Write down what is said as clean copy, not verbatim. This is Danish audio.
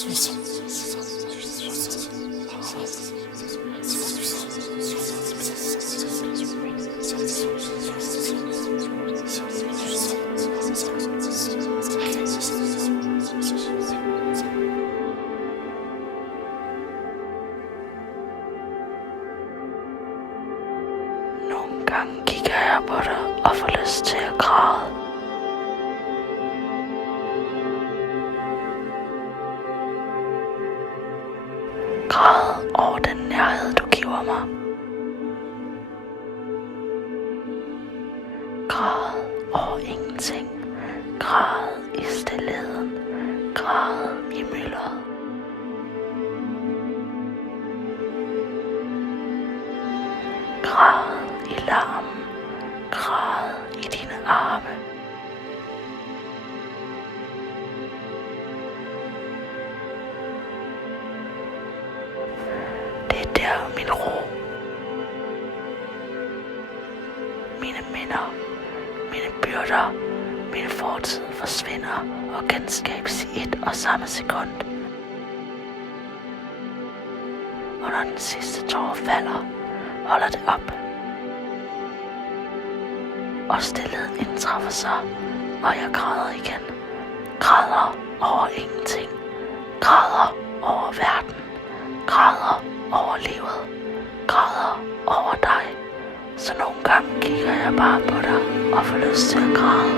Nogle gange kigger jeg på dig og får lyst til at græde. Græd over den nærhed, du giver mig. Græd over ingenting. Græd i stilheden. Græd i myldret. Græd i larmen. Græd i dine arme. Det er der min ro, mine minder, mine byrder, min fortid forsvinder og genskabes i et og samme sekund. Og når den sidste tår falder, holder det op. Og stilheden indtræffer sig, og jeg græder igen. Græder over ingenting. Græder over verden. Græder over livet. Græder over dig. Så nogle gange kigger jeg bare på dig og får lyst til at græde.